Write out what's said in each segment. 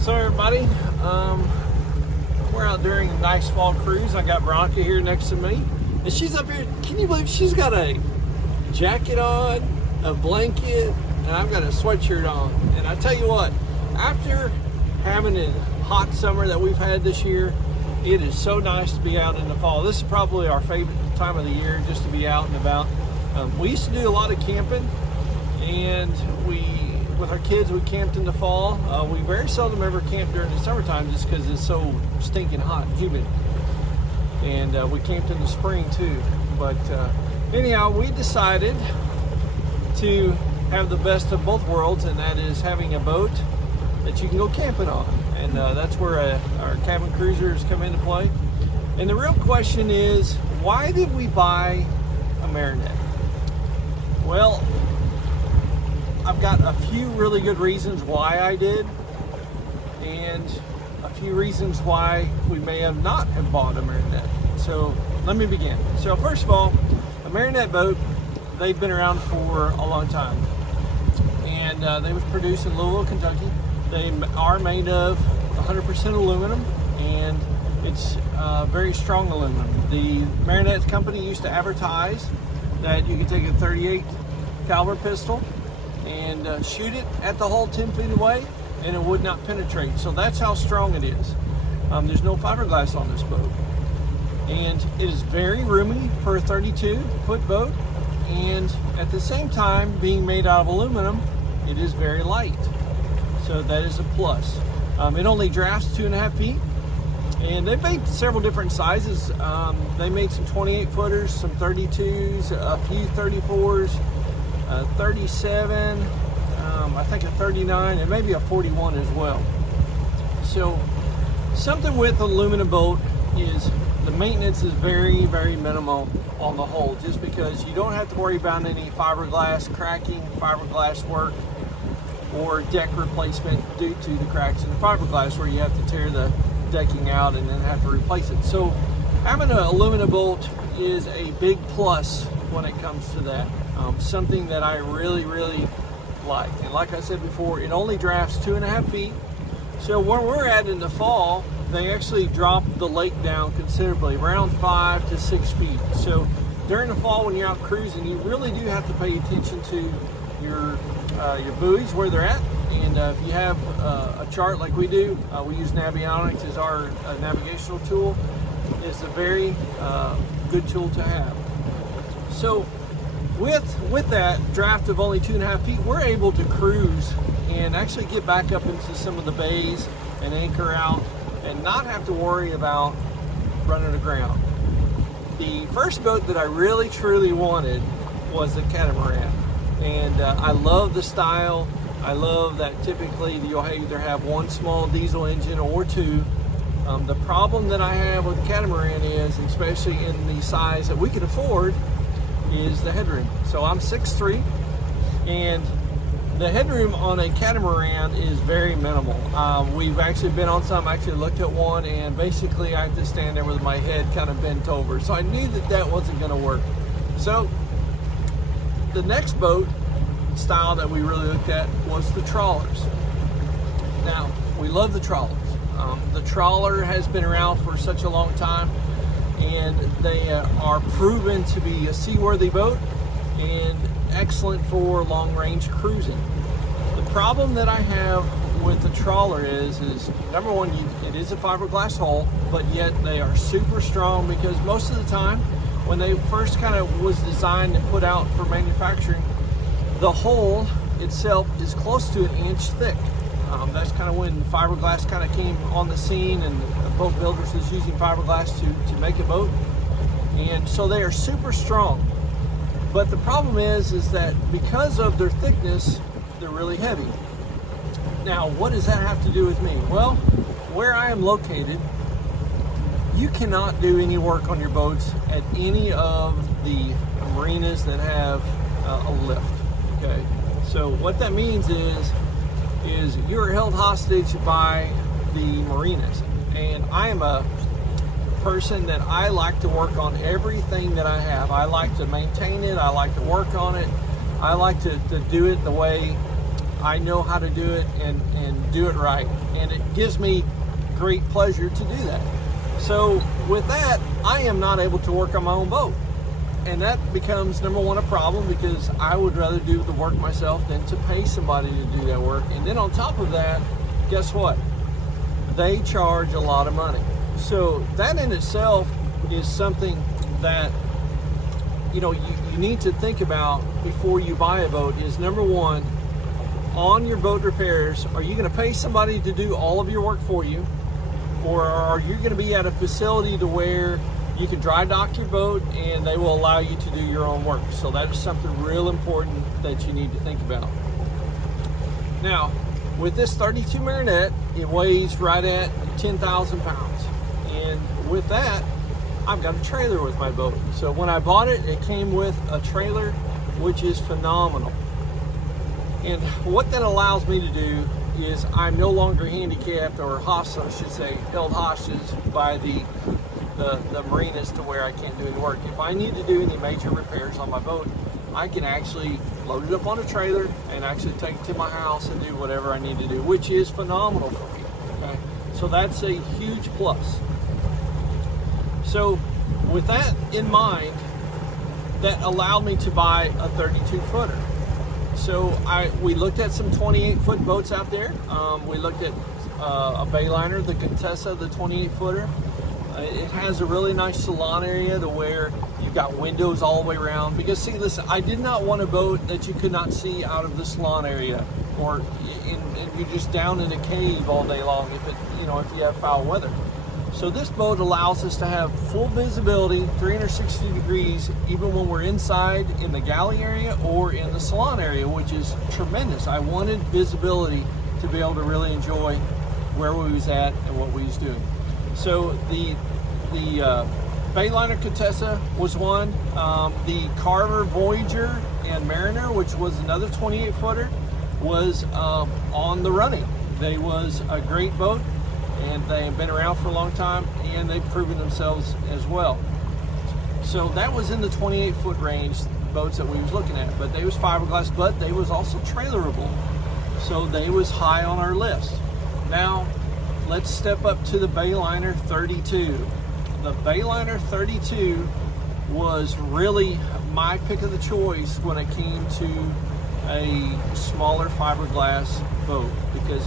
So everybody, we're out during a nice fall cruise. I got Veronica here next to me, and she's up here. Can you believe she's got a jacket on, a blanket, and I've got a sweatshirt on? And I tell you what, after having a hot summer that we've had this year, it is so nice to be out in the fall. This is probably our favorite time of the year, just to be out and about. We used to do a lot of camping, and with our kids, we camped in the fall. We very seldom ever camp during the summertime just because it's so stinking hot and humid. And we camped in the spring too. But anyhow, we decided to have the best of both worlds, and that is having a boat that you can go camping on. And that's where our cabin cruisers come into play. And the real question is, why did we buy a Marinette? Well, I've got a few really good reasons why I did, and a few reasons why we may have not have bought a Marinette. So let me begin. So first of all, a Marinette boat, they've been around for a long time, and they was produced in Louisville, Kentucky. They are made of 100% aluminum, and it's very strong aluminum. The Marinette company used to advertise that you could take a .38 caliber pistol and shoot it at the hull 10 feet away, and it would not penetrate. So that's how strong it is. There's no fiberglass on this boat, and it is very roomy for a 32-foot boat, and at the same time, being made out of aluminum, it is very light. So that is a plus. It only drafts 2.5 feet, and they made several different sizes. They made some 28-footers, some 32s, a few 34s, 37, I think a 39, and maybe a 41 as well. So something with aluminum boat is the maintenance is very, very minimal on the whole, just because you don't have to worry about any fiberglass cracking, fiberglass work, or deck replacement due to the cracks in the fiberglass, where you have to tear the decking out and then have to replace it. So having an aluminum bolt is a big plus when it comes to that. Something that I really, really like. And like I said before, it only drafts 2.5 feet. So where we're at in the fall, they actually drop the lake down considerably, around 5 to 6 feet. So during the fall, when you're out cruising, you really do have to pay attention to your buoys, where they're at. And if you have a chart like we do, we use Navionics as our navigational tool. It's a very good tool to have. So with that draft of only 2.5 feet, we're able to cruise and actually get back up into some of the bays and anchor out and not have to worry about running aground. The first boat that I really truly wanted was the catamaran, and I love the style. I love that typically you'll either have one small diesel engine or two. The problem that I have with the catamaran is, especially in the size that we can afford, is the headroom. So I'm 6'3", and the headroom on a catamaran is very minimal. We've actually been on some, actually looked at one, and basically I have to stand there with my head kind of bent over. So I knew that that wasn't going to work. So the next boat style that we really looked at was the trawlers. Now, we love the trawlers. The trawler has been around for such a long time, and they are proven to be a seaworthy boat and excellent for long-range cruising. The problem that I have with the trawler is number one, it is a fiberglass hull, but yet they are super strong, because most of the time when they first kind of was designed and put out for manufacturing, the hull itself is close to 1 inch thick. That's kind of when fiberglass kind of came on the scene, and boat builders was using fiberglass to make a boat. And so they are super strong. But the problem is that because of their thickness, they're really heavy. Now, what does that have to do with me? Well, where I am located, you cannot do any work on your boats at any of the marinas that have a lift. Okay, so what that means is you're held hostage by the marinas. And I am a person that I like to work on everything that I have. I like to maintain it. I like to work on it. I like to do it the way I know how to do it and do it right. And it gives me great pleasure to do that. So with that, I am not able to work on my own boat. And that becomes, number one, a problem, because I would rather do the work myself than to pay somebody to do that work. And then on top of that, guess what? They charge a lot of money. So that in itself is something that you need to think about before you buy a boat. Is number one, on your boat repairs, are you going to pay somebody to do all of your work for you, or are you going to be at a facility to where you can dry dock your boat and they will allow you to do your own work? So that is something real important that you need to think about. Now, with this 32 Marinette, it weighs right at 10,000 pounds. And with that, I've got a trailer with my boat. So when I bought it, it came with a trailer, which is phenomenal. And what that allows me to do is I'm no longer handicapped, or hostage, I should say, held hostage by the marinas to where I can't do any work. If I need to do any major repairs on my boat, I can actually load it up on a trailer and actually take it to my house and do whatever I need to do, which is phenomenal for me. Okay, so that's a huge plus. So with that in mind, that allowed me to buy a 32 footer. So we looked at some 28 foot boats out there. We looked at a Bayliner, the Contessa, the 28 footer. It has a really nice salon area to where you've got windows all the way around. Because see, listen, I did not want a boat that you could not see out of the salon area, or you're just down in a cave all day long if you have foul weather. So this boat allows us to have full visibility, 360 degrees, even when we're inside in the galley area or in the salon area, which is tremendous. I wanted visibility to be able to really enjoy where we was at and what we was doing. So the Bayliner Contessa was one. The Carver Voyager and Mariner, which was another 28 footer, was on the running. They was a great boat, and they've been around for a long time, and they've proven themselves as well. So that was in the 28 foot range, boats that we was looking at. But they was fiberglass, but they was also trailerable. So they was high on our list. Now, let's step up to the Bayliner 32. The Bayliner 32 was really my pick of the choice when it came to a smaller fiberglass boat, because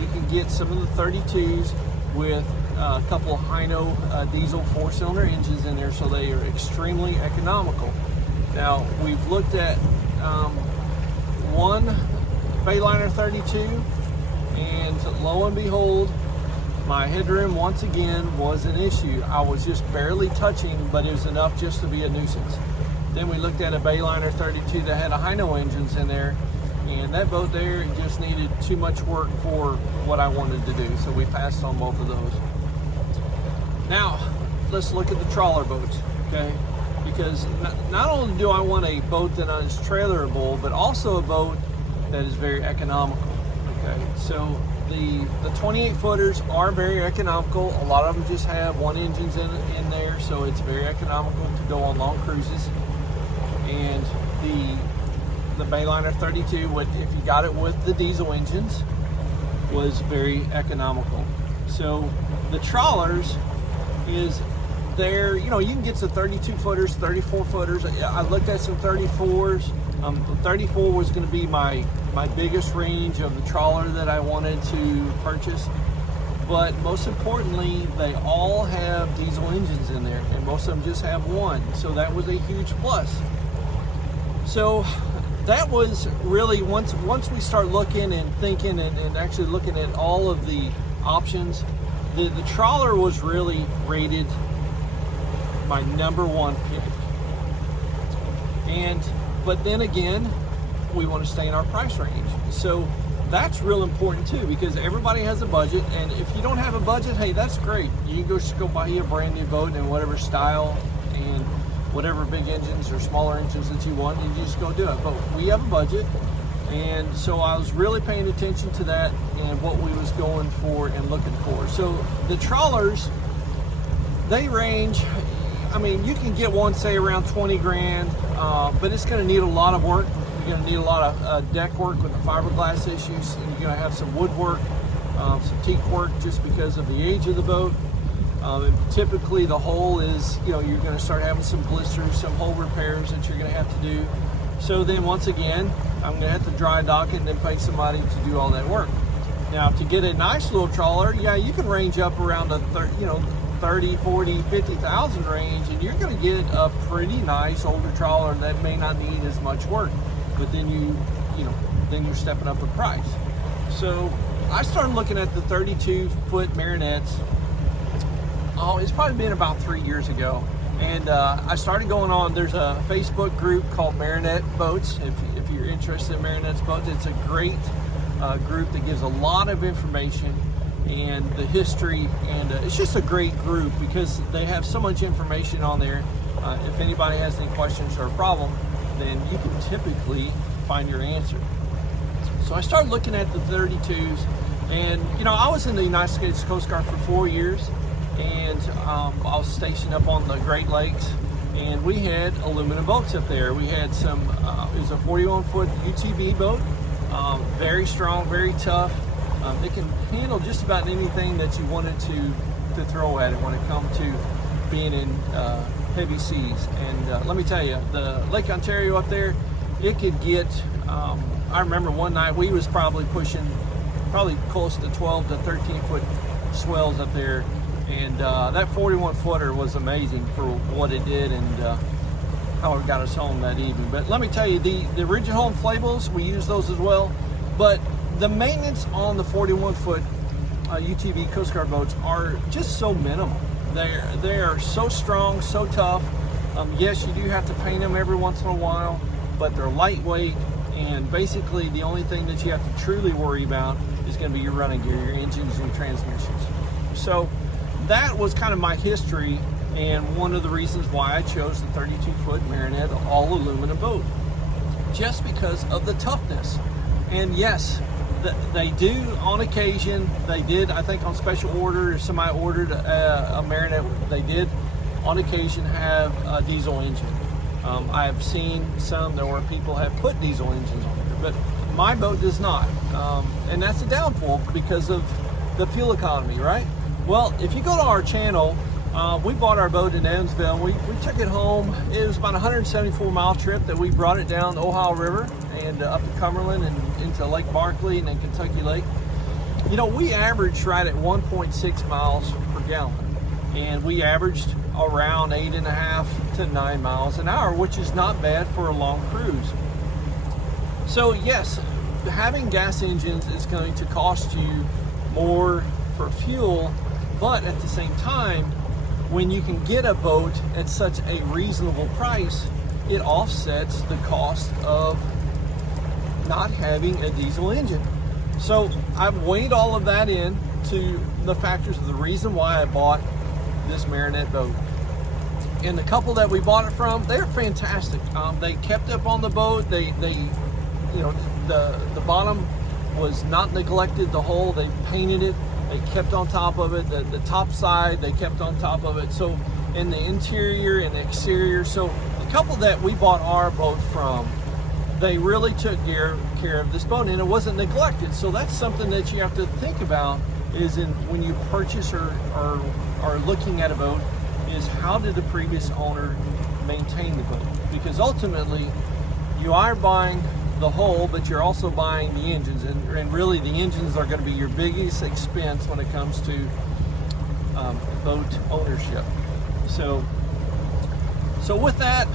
you can get some of the 32s with a couple of Hino diesel 4-cylinder engines in there, so they are extremely economical. Now, we've looked at one Bayliner 32, and lo and behold, my headroom once again was an issue. I was just barely touching, but it was enough just to be a nuisance. Then we looked at a Bayliner 32 that had a Hino engines in there, and that boat there just needed too much work for what I wanted to do, so we passed on both of those. Now, let's look at the trawler boats, okay? Because not only do I want a boat that is trailerable, but also a boat that is very economical, okay? So the 28 footers are very economical. A lot of them just have one engines in there, so it's very economical to go on long cruises. And the Bayliner 32, if you got it with the diesel engines, was very economical. So the trawlers is there, you can get some 32 footers, 34 footers. I looked at some 34s. 34 was going to be my biggest range of the trawler that I wanted to purchase. But most importantly, they all have diesel engines in there, and most of them just have one. So that was a huge plus. So that was really, once we start looking and thinking and actually looking at all of the options, the trawler was really rated my #1 pick. But then again, we want to stay in our price range. So that's real important too, because everybody has a budget, and if you don't have a budget, hey, that's great. You can just go buy you a brand new boat in whatever style and whatever big engines or smaller engines that you want, and you just go do it. But we have a budget, and so I was really paying attention to that and what we was going for and looking for. So the trawlers, they range, I mean, you can get one, say, around 20 grand, but it's going to need a lot of work You're going to need a lot of deck work with the fiberglass issues, and you're going to have some woodwork, some teak work just because of the age of the boat. And typically the hull is, you're going to start having some blisters, some hull repairs that you're going to have to do. So then once again, I'm going to have to dry dock it and then pay somebody to do all that work. Now to get a nice little trawler, yeah, you can range up around the 30, 40, 50,000 range, and you're going to get a pretty nice older trawler that may not need as much work. But then then you're stepping up the price. So I started looking at the 32-foot Marinettes. Oh, it's probably been about 3 years ago. And I started going on, there's a Facebook group called Marinette Boats. If you're interested in Marinette Boats, it's a great group that gives a lot of information and the history, and it's just a great group because they have so much information on there. If anybody has any questions or a problem, then you can typically find your answer. So I started looking at the 32s, and I was in the United States Coast Guard for 4 years, and I was stationed up on the Great Lakes, and we had aluminum boats up there. We had some, it was a 41-foot UTV boat, very strong, very tough. It can handle just about anything that you wanted to throw at it when it comes to being in heavy seas. And let me tell you, the Lake Ontario up there, it could get, I remember one night we was probably pushing close to 12 to 13 foot swells up there. And that 41 footer was amazing for what it did and how it got us home that evening. But let me tell you, the original inflatables, we use those as well. But the maintenance on the 41-foot UTV Coast Guard boats are just so minimal. They are so strong, so tough. Yes, you do have to paint them every once in a while, but they're lightweight, and basically the only thing that you have to truly worry about is going to be your running gear, your engines and transmissions. So that was kind of my history, and one of the reasons why I chose the 32-foot Marinette all aluminum boat, just because of the toughness. And yes, they do on occasion, they did, I think on special order, if somebody ordered a Marinette, they did on occasion have a diesel engine. I have seen some where people have put diesel engines on there, but my boat does not. And that's a downfall because of the fuel economy, right? Well, if you go to our channel, we bought our boat in Evansville. We took it home. It was about a 174-mile trip that we brought it down the Ohio River and up to Cumberland and into Lake Barkley and then Kentucky Lake. We averaged right at 1.6 miles per gallon, and we averaged around 8.5 to 9 miles an hour, which is not bad for a long cruise. So yes, having gas engines is going to cost you more for fuel, but at the same time, when you can get a boat at such a reasonable price, it offsets the cost of not having a diesel engine. So I've weighed all of that in to the factors of the reason why I bought this Marinette boat. And the couple that we bought it from, they're fantastic. They kept up on the boat. The bottom was not neglected. The hull, they painted it. They kept on top of it. The top side, they kept on top of it. So in the interior and the exterior. So the couple that we bought our boat from, they really took care of this boat, and it wasn't neglected. So that's something that you have to think about is when you purchase or are looking at a boat, is how did the previous owner maintain the boat? Because ultimately you are buying the hull, but you're also buying the engines, and really the engines are going to be your biggest expense when it comes to boat ownership. So with that,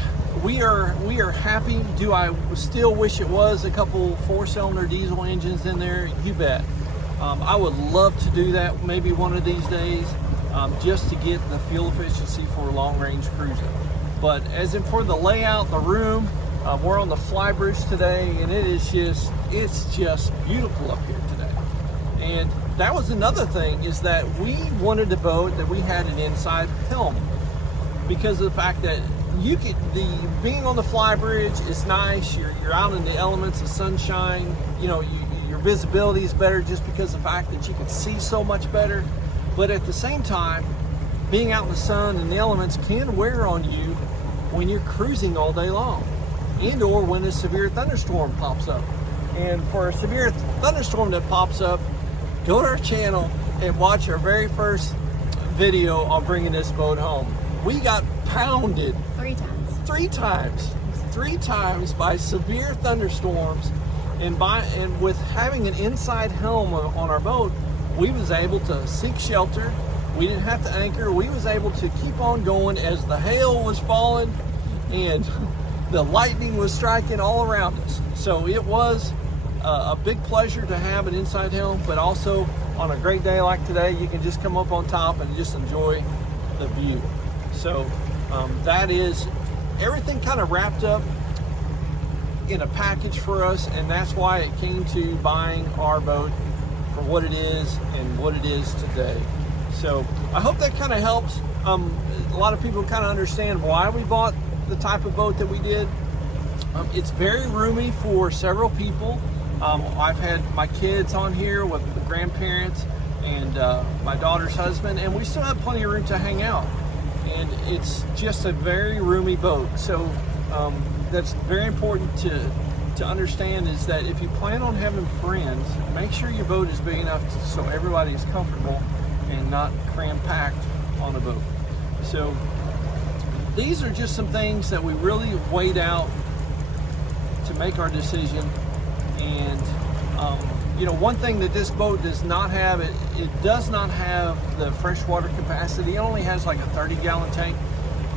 we are happy. Do I still wish it was a couple 4-cylinder diesel engines in there? You bet. I would love to do that maybe one of these days, just to get the fuel efficiency for long-range cruising. But as in for the layout, the room, we're on the Flybridge today, and it's just beautiful up here today. And that was another thing, is that we wanted a boat that we had an inside helm, because of the fact that being on the Flybridge is nice. You're out in the elements, the sunshine. Your visibility is better just because of the fact that you can see so much better. But at the same time, being out in the sun and the elements can wear on you when you're cruising all day long. and or when a severe thunderstorm pops up. And for a severe thunderstorm that pops up, go to our channel and watch our very first video on bringing this boat home. We got pounded 3 times. 3 times by severe thunderstorms, and with having an inside helm on our boat, we was able to seek shelter. We didn't have to anchor. We was able to keep on going as the hail was falling and the lightning was striking all around us. So it was a big pleasure to have an inside helm, but also on a great day like today, you can just come up on top and just enjoy the view. So that is everything kind of wrapped up in a package for us, and that's why it came to buying our boat for what it is and what it is today. So I hope that kind of helps a lot of people kind of understand why we bought the type of boat that we did. It's very roomy for several people. I've had my kids on here with the grandparents and my daughter's husband, and we still have plenty of room to hang out. And it's just a very roomy boat. So that's very important to understand, is that if you plan on having friends, make sure your boat is big enough so everybody is comfortable and not cram-packed on the boat. So these are just some things that we really weighed out to make our decision. And you know, one thing that this boat does not have, it does not have the freshwater capacity. It only has like a 30-gallon tank.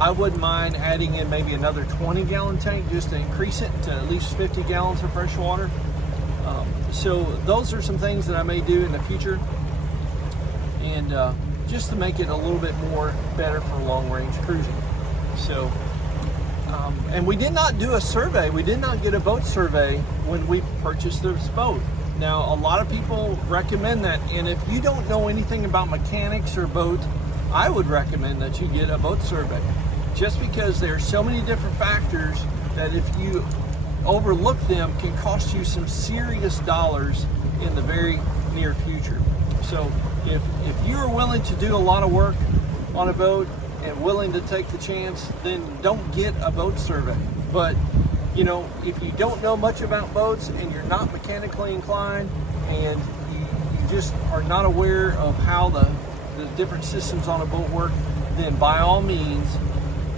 I wouldn't mind adding in maybe another 20-gallon tank just to increase it to at least 50 gallons of fresh water. So those are some things that I may do in the future, and just to make it a little bit more better for long-range cruising. So and we did not do a survey. We did not get a boat survey when we purchased this boat. Now, a lot of people recommend that, and if you don't know anything about mechanics or boat, I would recommend that you get a boat survey, just because there are so many different factors that if you overlook them can cost you some serious dollars in the very near future. So if you are willing to do a lot of work on a boat and willing to take the chance, then don't get a boat survey. But you know, if you don't know much about boats and you're not mechanically inclined and you just are not aware of how the different systems on a boat work, then by all means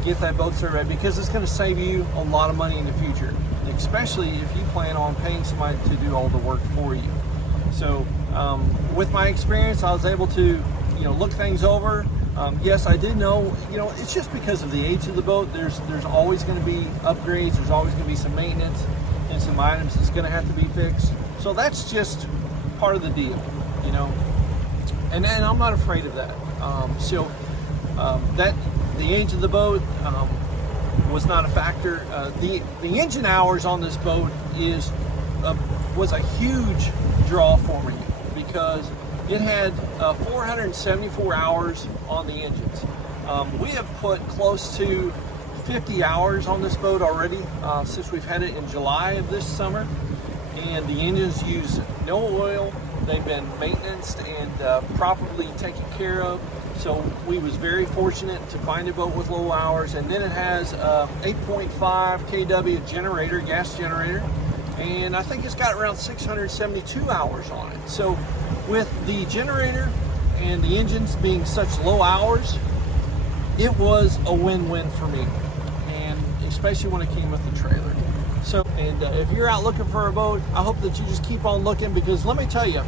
get that boat survey, because it's going to save you a lot of money in the future, especially if you plan on paying somebody to do all the work for you. So with my experience, I was able to, you know, look things over. Yes, I did know, you know, it's just because of the age of the boat, there's always going to be upgrades, there's always going to be some maintenance and some items that's going to have to be fixed. So that's just part of the deal, you know, and I'm not afraid of that. That the age of the boat was not a factor. The engine hours on this boat was a huge draw for me, because it had 474 hours on the engines. We have put close to 50 hours on this boat already since we've had it in July of this summer, and the engines use no oil. They've been maintained and properly taken care of. So we was very fortunate to find a boat with low hours. And then it has 8.5 kW generator, gas generator, and I think it's got around 672 hours on it. So with the generator and the engines being such low hours, it was a win-win for me, and especially when it came with the trailer. So, and if you're out looking for a boat, I hope that you just keep on looking, because let me tell you,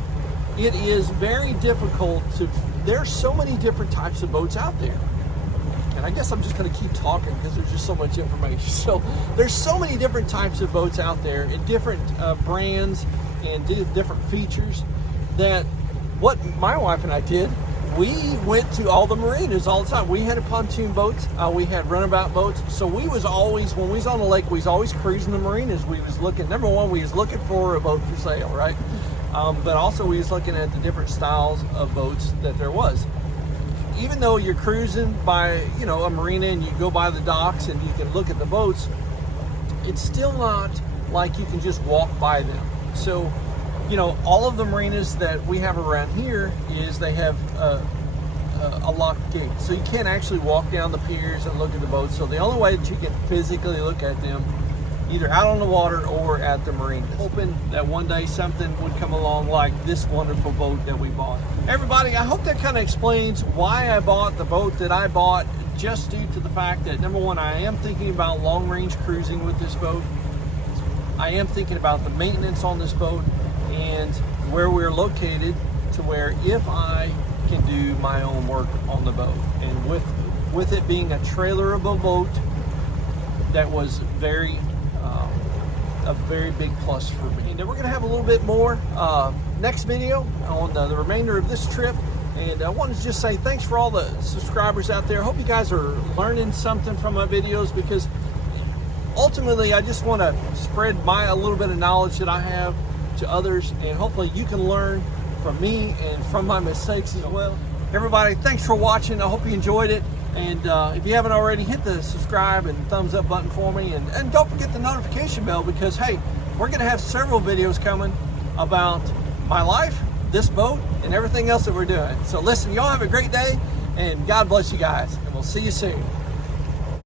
it is very difficult to, there's so many different types of boats out there. And I guess I'm just going to keep talking because there's just so much information. So there's so many different types of boats out there, and different brands and different features, that what my wife and I did, we went to all the marinas all the time. We had a pontoon boats, we had runabout boats. So we was always, when we was on the lake, we was always cruising the marinas. We was looking, number one, we was looking for a boat for sale, right? But also we was looking at the different styles of boats that there was. Even though you're cruising by, you know, a marina and you go by the docks and you can look at the boats, it's still not like you can just walk by them. So, you know, all of the marinas that we have around here is they have a locked gate. So you can't actually walk down the piers and look at the boats. So the only way that you can physically look at them either out on the water or at the marina. Hoping that one day something would come along like this wonderful boat that we bought. Everybody, I hope that kind of explains why I bought the boat that I bought, just due to the fact that, number one, I am thinking about long range cruising with this boat. I am thinking about the maintenance on this boat and where we're located, to where if I can do my own work on the boat, and with it being a trailerable boat, that was a very big plus for me. And we're gonna have a little bit more next video on the remainder of this trip. And I wanted to just say thanks for all the subscribers out there. I hope you guys are learning something from my videos, because ultimately I just want to spread a little bit of knowledge that I have to others, and hopefully you can learn from me and from my mistakes as well. Everybody, thanks for watching. I hope you enjoyed it. And if you haven't already, hit the subscribe and thumbs up button for me. And don't forget the notification bell, because, hey, we're going to have several videos coming about my life, this boat, and everything else that we're doing. So listen, y'all have a great day, and God bless you guys. And we'll see you soon.